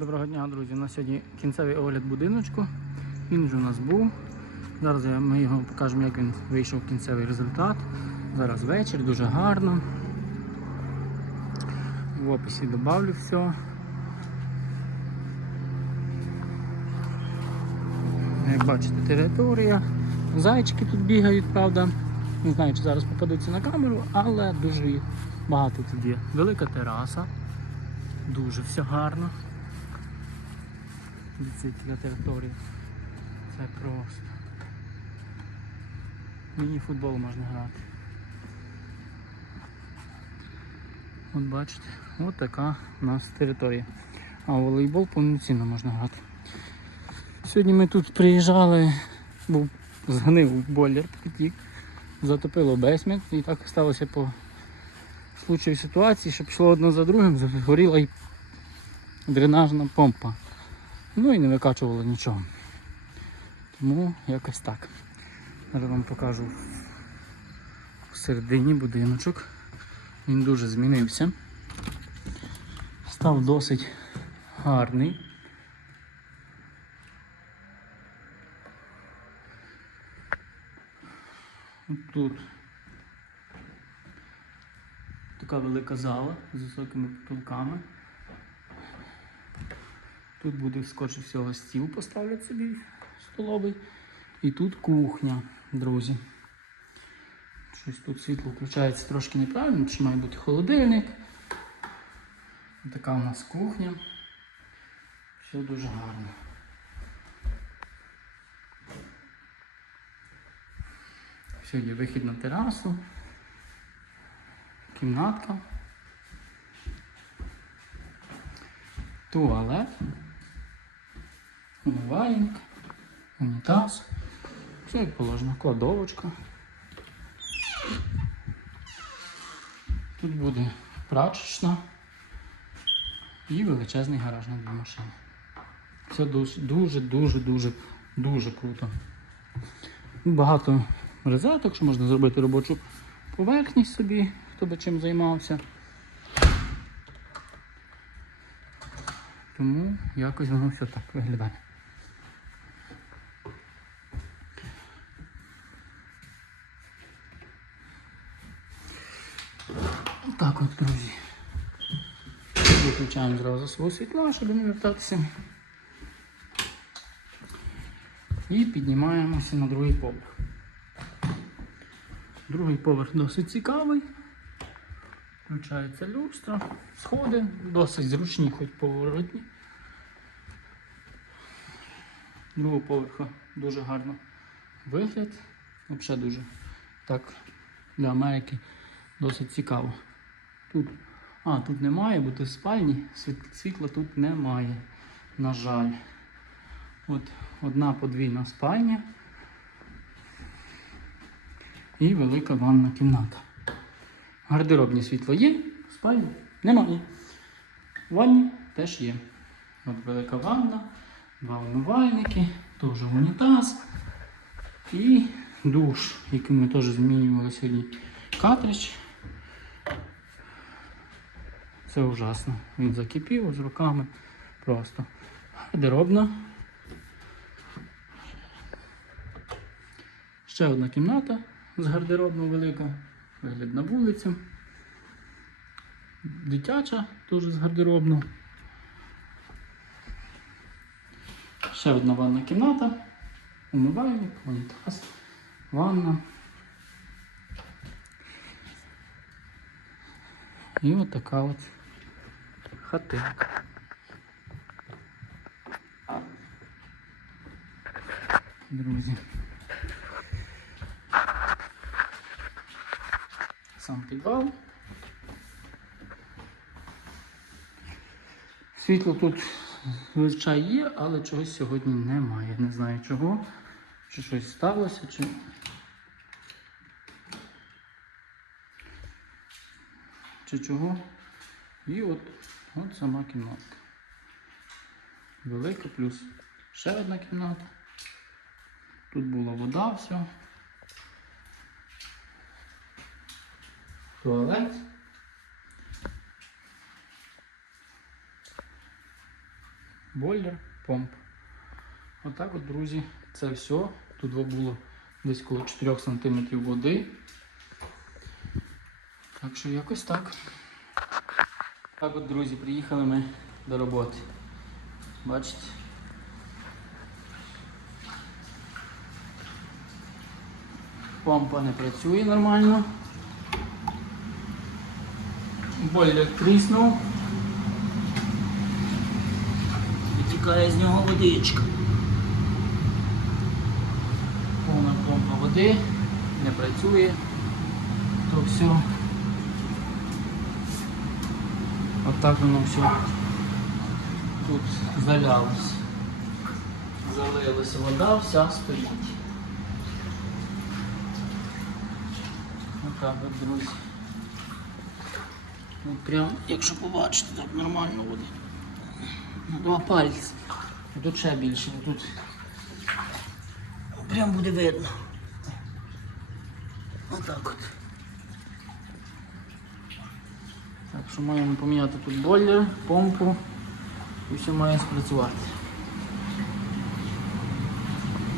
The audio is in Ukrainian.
Доброго дня, друзі. На сьогодні кінцевий огляд будиночку. Він вже у нас був. Зараз ми його покажемо, як він вийшов кінцевий результат. Зараз вечір, дуже гарно. В описі додавлю все. Як бачите, територія. Зайчики тут бігають, правда. Не знаю, чи зараз попадуться на камеру, але дуже багато тут є. Велика тераса. Дуже все гарно. Дивіться, яка територія. Це просто. Міні-футбол можна грати. От бачите, от така у нас територія. А волейбол повноцінно можна грати. Сьогодні ми тут приїжджали, був згнив бойлер, потік, затопило бесмет і так сталося по случаю ситуації, що пішло одне за другим, загоріла і дренажна помпа. Ну і не викачувало нічого. Тому якось так. Зараз вам покажу всередині будиночок. Він дуже змінився. Став досить гарний. Тут така велика зала з високими потолками. Тут буде скорше всього стіл поставлять собі столовий. І тут кухня, друзі. Щось тут світло включається трошки неправильно, чи має бути холодильник. Така у нас кухня. Все дуже гарно. Є вихід на терасу. Кімнатка. Туалет. Умивальник. Унітаз. Все як положено. Кладовочка. Тут буде прачечна і величезний гараж на дві машини. Все дуже, дуже, дуже, дуже, дуже круто. Багато розеток, що можна зробити робочу поверхність собі, хто би чим займався. Тому якось воно все так виглядає. Так от, друзі. Виключаємо зразу свого світла, щоб не вертатися. І піднімаємося на другий поверх. Другий поверх досить цікавий. Включається люстра, сходи, досить зручні, хоч поворотні. Другого поверха дуже гарно вигляд. Взагалі дуже так для Америки досить цікаво. Тут, а, тут не має бути в спальні, світла тут немає, на жаль. От одна подвійна спальня і велика ванна кімната. Гардеробні світло є, в спальні немає. В ванні теж є. От велика ванна, два умивальники, теж унітаз і душ, який ми теж змінювали сьогодні. Картридж. Це ужасно. Він закипів з руками. Просто. Гардеробна. Ще одна кімната з гардеробною велика. Вигляд на вулицю. Дитяча теж з гардеробну. Ще одна ванна кімната. Умивальник, унітаз, ванна. І от така от хатинка. Друзі. Сам підвал. Світло тут звичай є, але чогось сьогодні немає. Не знаю чого. Чи щось сталося, чи. Чи чого. І от, от сама кімнатка. Велика плюс ще одна кімната. Тут була вода, все. Туалет. бойлер, помп. Отак от, друзі, це все. Тут було десь коло 4 см води. Так що якось так. Так от, друзі, приїхали ми до роботи. Бачите? Помпа не працює нормально. Бойлер тріснув. Витікає з нього водичка. Повна помпа води, не працює. То все. Отак воно все тут залялось. Залилася вода, вся стоїть. Отак от, друзі. От прям, якщо побачите, так нормально буде. Два пальці. Тут ще більше, тут прям буде видно. Отак от. Так що маємо поміняти тут бойлер, помпу і все має спрацювати.